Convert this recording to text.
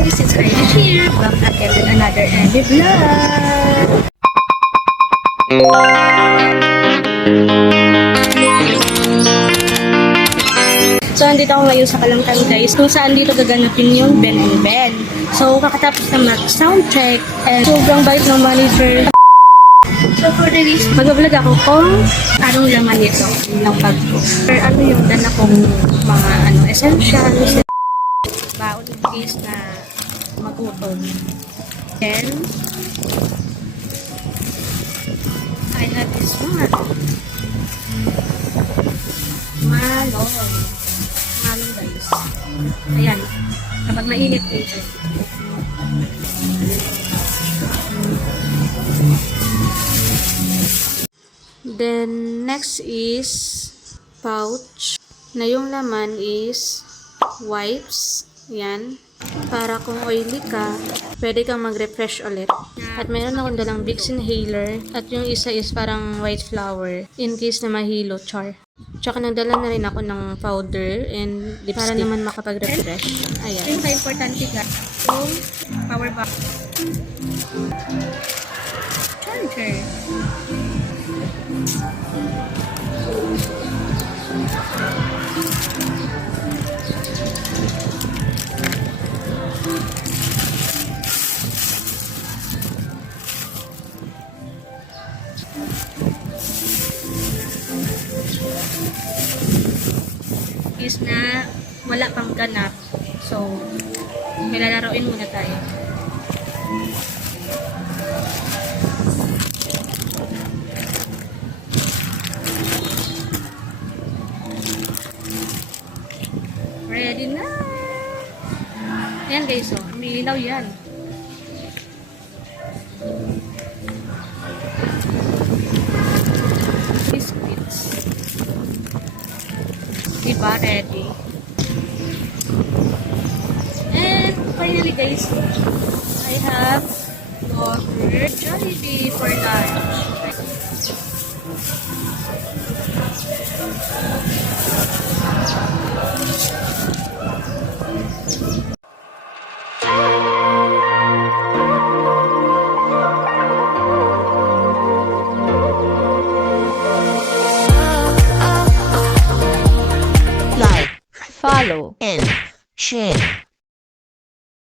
guys, it's Irish here, back again with another MB vlog. So, andito ako ngayon sa Kalamtan guys, kung saan dito gaganapin yung Ben and Ben. So, kakatapos na mag-sound check, and sobrang bait ng manager. So, for the list, mag-vlog ako kung anong laman nito ng bag ko. Or ano yung dala kong mga essentials, baon in case na magutom. Then, I have this one. Malong. Malong guys. Ayan. Kapag mainit dito. Then, next is pouch na yung laman is wipes. Yan. Para kung oily ka, pwede kang mag-refresh ulit. At meron akong dalang Vicks inhaler. At yung isa is parang white flower in case na mahilo, char. Tsaka nagdala na rin ako ng powder and lipstick para naman makapag-refresh. Ayan. Yung ka-importante ka, yung power bank. Charger. Is na wala pang ganap. So, may lalaroin muna tayo. Ready na! Ayan guys, oh. May ilaw yan. Biscuits. Diba? Ready? And finally guys, I have ordered Jollibee for lunch.